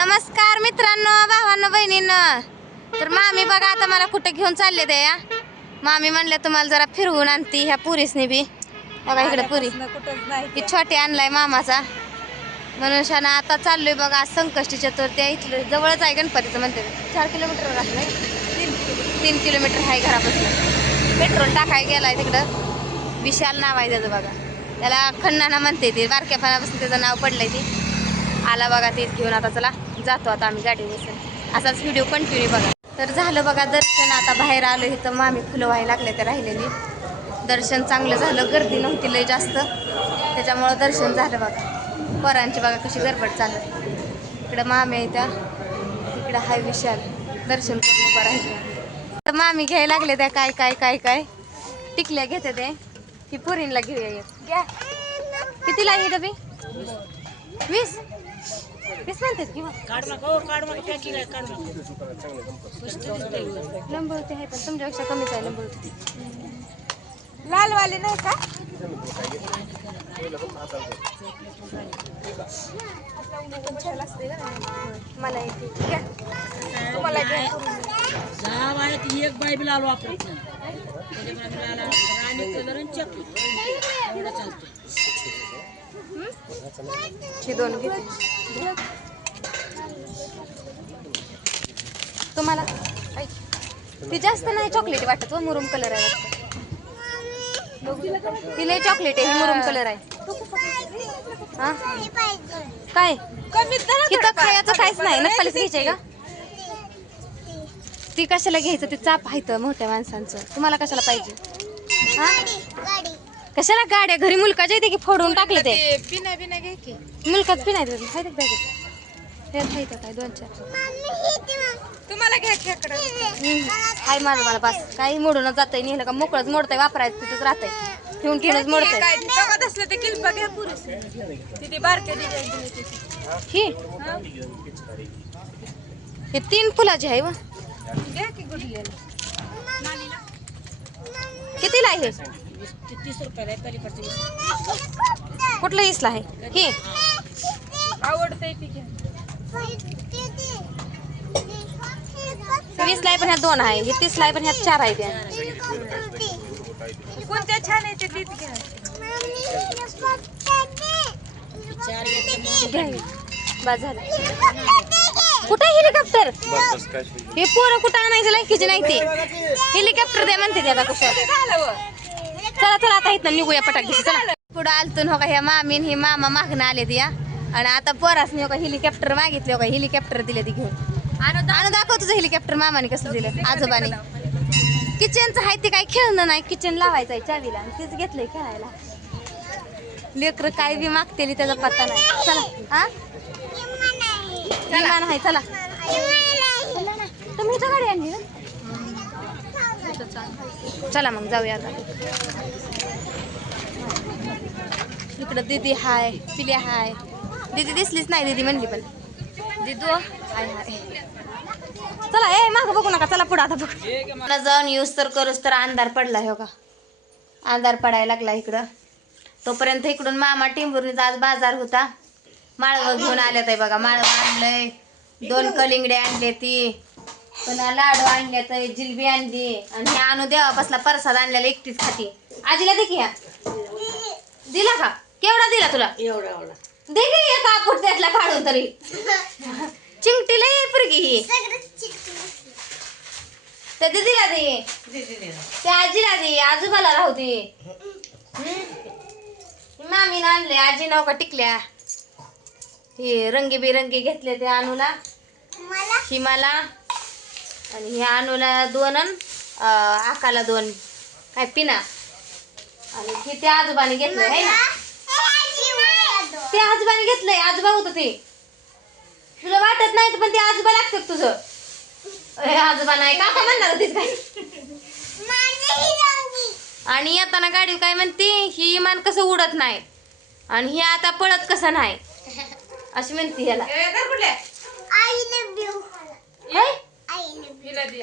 नमस्कार मित्रांनो, भावांनो, बहिणींनो. तर मामी बघा आता मला कुठे घेऊन चालले ते या. मामी म्हणले तुम्हाला जरा फिरवून आणती ह्या पुरीसनी बी. बघा इकडे पुरी ही छोटी आणलाय मामाचा म्हणून शाना आता चाललोय बघा. संकष्टी चतुर्थी आहे, इथलं जवळच आहे गणपतीचं म्हणते. 4 किलोमीटर असलंय, 3 किलोमीटर आहे घरापासून. पेट्रोल टाकाय गेलाय तिकडं. विशाल नाव आहे त्याचं बघा. त्याला खन्नाना म्हणते ती, बारक्यापणापासून त्याचं नाव पडलंय ती. आला बघा तेच घेऊन. आता चला जातो आता आम्ही गाडी बसून. असाच व्हिडिओ कंटिन्यू बघा. तर झालं बघा दर्शन. आता बाहेर आलो इथं मामी फुलं व्हायला लागले ते राहिलेली. दर्शन चांगलं झालं, गर्दी नव्हती लय जास्त, त्याच्यामुळं दर्शन झालं बघा. पोरांची बघा कशी गडबड चालू आहे. इकडं मामी आहे त्या, इकडं हाय विशाल. दर्शन करून उभं राहिले तर मामी घ्यायला लागले त्या काय काय काय काय टिकल्या घेते ते. ही पुरींला घेऊया एक घ्या. कितीला आहे डबी? 20 म्हणतात किंवा लंबवती आहे पण तुमच्यापेक्षा कमीच आहे लंबवती. लालवाले नाही का? मला तुम्हाला एक बायबल आलो आपण दोन घेते तुम्हाला. ती जास्त नाही चॉकलेट वाटत व मुरुम कलर आहे वाटत. तिला चॉकलेट आहे, मुरुम कलर आहे. हा काय इथं खायचं काहीच नाही. नक्कीच घ्यायचंय का? ती कशाला घ्यायचं? ते चाप आहे मोठ्या माणसांचं. तुम्हाला कशाला पाहिजे? हा कशाला गाड्या घरी मुलकाच्या येते की फोडून टाकले ते. पिना बिना घ्या की मुलकाच पिना काय 2-4 तुम्हाला घ्या. हाय माझं मला बस. काही मोडूनच जातंय, नेलं का मोकळंच मोडतंय, वापरायचं तिथंच राहतंय, ठेवून ठेवूनच मोडतंय. हे 3 फुलाचे आहे व कितीला आहे? 30 रुपये पलीकडचे. कुठलं इसला आहे हे? आवडतंय ती 20 ला पण ह्यात 2 आहे. हे 30 ला पण ह्यात 4 आहे. त्या कोणत्या छान आहे ते तीच घ्या. बस झालं. कुठे हेलिकॉप्टर? हे पोरं कुठं आणायचं लायकीचे नाही ते. हेलिकॉप्टर द्या म्हणते त्याला कसं. चला चला आता इथं निघूया पटाकी. चला पुढं आलतून हो का ह्या मामीन ही मामा मागणं आले या. आणि आता पोरासनी हो का हेलिकॉप्टर मागितले. हो का हेलिकॉप्टर दिले ती घेऊन. आणि दाखव तुझं हेलिकॉप्टर मामाने कसं दिलं आजोबाने. किचनचं आहे ते काही खेळणं नाही, किचन लावायचं आहे चावीला आणि तेच घेतलंय खेळायला. लेकर काय बी मागतेली त्याचा पत्ता नाही. चला हा विमान आहे. चला तुम्ही इथं गाडी आणली ना. चला मग जाऊया आता. इकडं दीदी हाय, पिल्या हाय. दीदी दिसलीच नाही, दीदी म्हणली पण दिदू हाय हाय. चला ए मागं बघू नका, चला पुढं आता बघ. मला जाऊन यूज तर करूच तर अंधार पडला हो का. अंधार पडायला लागला इकडं. तोपर्यंत इकडून मामा टिंबुर्णीचा आज बाजार होता. माळवं घेऊन आल्यात आहे बघा. माळवं आणलंय, 2 कलिंगडे आणले, ती पुन्हा लाडू आणले, तर जिलबी आणली. आणि हे आणू देवापासला प्रसाद आणलेला एकटीच खाती. आजीला दे की ह्या. दिला का? केवढा दिला तुला? एवढा दे की एक कापूट त्यातला काढून तरी. चिंगटीला ये पुरगी ही. त्या दीदीला दे, त्या आजीला दे, आजोबाला राहू दे. मामीनं आणले, आजी नाव का टिकल्या. हे रंगीबेरंगी घेतले ते आणूला, ही मला आणि हे आणूला 2 आकाला 2 काय पिना. आणि हे त्या आजोबाने घेतलंय आहे ना. ते आजोबाने घेतलंय, आजोबा होतं ते. तुला वाटत नाही पण ते आजोबा लागतात तुझं. आजोबा नाही काका म्हणणार होतीस काय. आणि येताना गाडी काय म्हणते, ही इमान कसं उडत नाही आणि ही आता पळत कसं नाही अशी म्हणते ह्याला.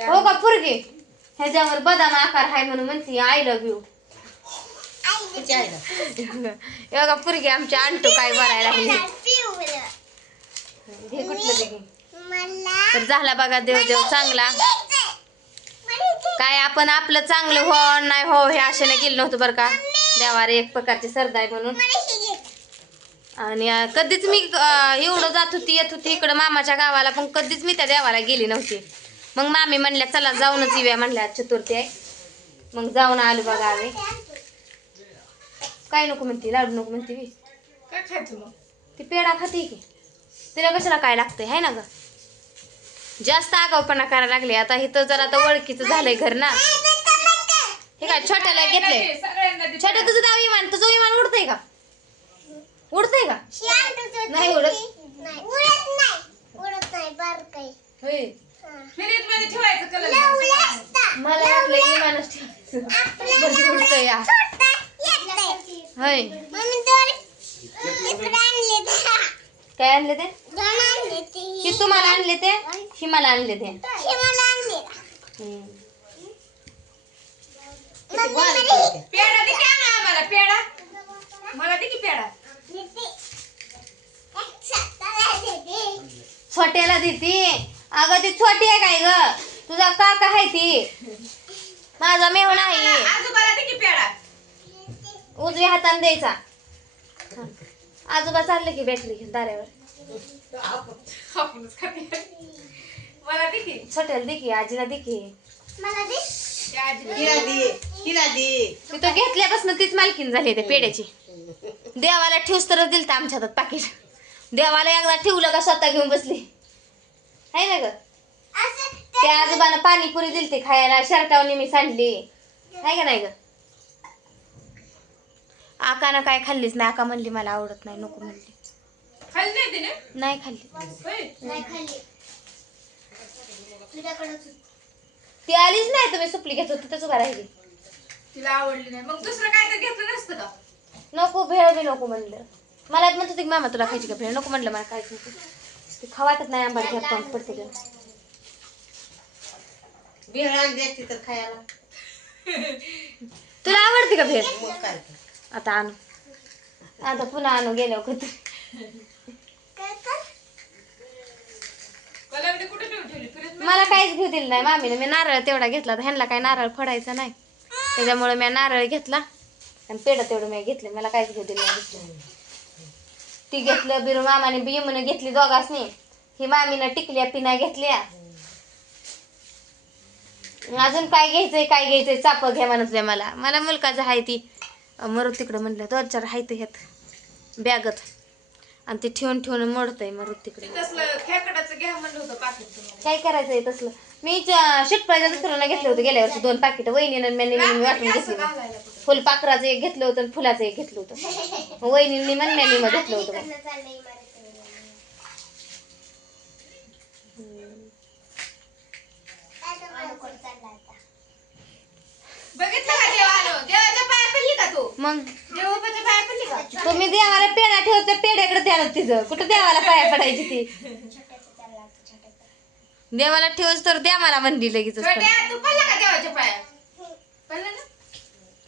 हो का पुरगे ह्याच्यावर बदाम आकार आहे म्हणून म्हणते आय लव्ह यू. बघा पुरगी आमची आणतो काय भरायला लागली. हे कुठलं ते? तर झाला बघा देव चांगला. काय आपण आपलं चांगलं हो नाही हो हे आशेने गेलो नव्हतं बरं का. देवाला एक प्रकारची श्रद्धा आहे म्हणून. आणि कधीच मी एवढं जात होती येत होती इकडं मामाच्या गावाला, पण कधीच मी त्या देवाला गेली नव्हती. मग मामी म्हणल्या चला जाऊनच येऊया म्हणल्या, आज चतुर्थी आहे. मग जाऊन आलो बघा आम्ही. काय नको म्हणते, लाडू नको म्हणते मी. काय खायचं मग? ती पेढा खाते की, तिला कशाला काय लागतंय हाय ना ग. जास्त आगाऊपणा करायला लागले आता. इथं जर आता ओळखीचं झालंय घर ना. हे काय छोट्याला घेतलंय. छोट्या तुझं नाव विमान, तुझं विमान उडतंय का? उडतंय का? नाही उडत. फ्रीज मध्ये ठेवायचं कलर. मला वाटलं विमानच ठेवायचं म्हणजे उडतंय या. होय काय आणले ते? हे तुम्हाला आणले ते, ही मला आणले ते. पेढा दे की आम्हाला पेढा. मला दे की पेढा. छोट्याला देते. अगं ती छोटी आहे काय ग? तुझा काका आहे ती, माझा मेहून आहे. आजोबाला दे की पेढा. उजव्या हाताने द्यायचा. आजोबा चालले की बॅटरी घेऊन दारावर. आपणच खाते. मला दे की. छोट्याला दे की, आजीला दे की. त्या आजीला दे. तिथं घेतल्यापासून तीच मालकीन झाली त्या पेड्याची. देवाला ठेवस तर दिल तर आमच्या हातात पाकिट. देवाला एकदा ठेवलं का स्वतः घेऊन बसली आहे ना ग. त्या आजोबानं पाणीपुरी दिलती खायला, शर्टावनी मी सांडली आहे का नाही ग. आकानं काय खाल्लीच नाही. आका म्हणली मला आवडत नाही, नको म्हणली. खाल्ली नाही तिने? नाही खाल्ली. होय. ती आलीच नाही. तुम्ही सुपली घेत होती तसं राहिली. तिला आवडली नाही. मग दुसरं काय तर घेतलं नसतं का? नको भेळ बी नको म्हणलं. मला म्हणत होती की मामा तुला खायची का भेळ, नको म्हणलं मला काहीच नको. ती खावाटत नाही आंबाट घेत तोंड पडते ते. भेळ आणली तर खायला. तुला आवडते का भेळ? मग काय आता आणू. आता पुन्हा आणू गेल्यावर कधी. कलर कुठे ठेवली? फ्रीज मध्ये. मला काहीच घेऊ दिलं नाही मामीने. मी नारळ तेवढा घेतला, तर ह्यांना काही नारळ फोडायचा नाही त्याच्यामुळे मी नारळ घेतला आणि पेढं तेवढं मी घेतलं. मला काहीच घेऊ दिलं नाही. ती घेतलं बिरू मामाने बियमने घेतली दोघांसनी. ही मामीनं टिकल्या पिना घेतल्या. अजून काय घ्यायचंय चाप घ्या म्हणत मला. मला मुलकाचं आहे ती मरू तिकडं म्हणलं. 2-4 आहे ते ह्यात बॅगत आणि ते ठेवून मोडतंय मरू तिकडे. तसलं खेकडाचं घ्या म्हणलं होतं पाकिट तुम्हाला. काय करायचंय तसलं. मी शिटपायच्या दुसऱ्यांना घेतलं होतं गेल्या वर्षी 2 पाकिट. वहिनीनं मी वाटून घेतलं. घालायला कुठं? फुलपाखराचं एक घेतलं होतं आणि फुलाचं एक घेतलं होतं. वहिनींनी म्हणण्यानी मग घेतलं होतं. बघितलं का देव आलो? देवाच्या पाया पडली का तू? मग देवाच्या पाया पडली का? तुम्ही देवाला पेढा ठेवते, पेढ्याकडे द्या तिचं. कुठं देवाला पाया पडायची ती. देवाला ठेवच तर द्या मला म्हणली लगेच. छोट्या, तू पडला का देवाच्या पाया? पडला ना?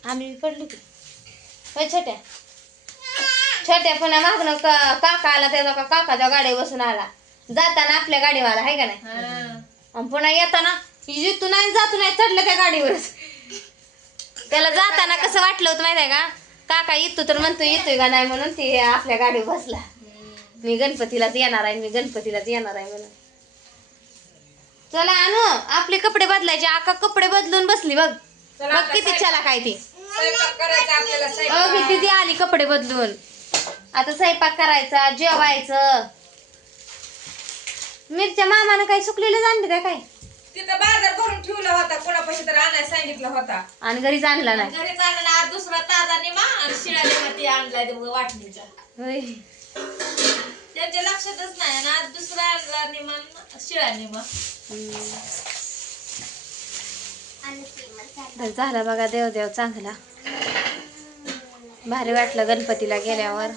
आम्ही पडलो की. होय छोट्या पुन्हा मागणं काका आला. त्याचा काकाच्या गाडीवर बसून आला. जाताना आपल्या गाडीवाला आहे का नाही. आणि पुन्हा येताना इथून नाही जातो नाही चढलं त्या गाडीवरच. त्याला जाताना कसं वाटलं होतं माहिती आहे का. काका येतो तर म्हणतो येतोय का नाही म्हणून ती आपल्या गाडीवर बसला. मी गणपतीलाच येणार आहे म्हणून. चला आणू आपले कपडे बदलायचे. आका कपडे बदलून बसली बघ. बघ किती चला काय ती. स्वयंपाक करायचा आपल्याला. स्वयंपाक. किती आली कपडे बदलून. आता स्वयंपाक करायचा, जेवायचं. मिरच्या मामानं काही सुकलेलं आणलं त्या काय. तिथं बाजार भरून ठेवला होता. कोणापाशी तर आणायला सांगितला होता. आणि घरीच आणला नाही. घरी चालला आज दुसरा ताजा निमा आणि शिळा निमा ती आणलाय ते वाटणीचा. होय. त्यांच्या लक्षातच नाही. आणि आज दुसरा आणला निमा शिळा निमा. तर झाला बघा देव चांगला. भारी वाटलं गणपतीला गेल्यावर.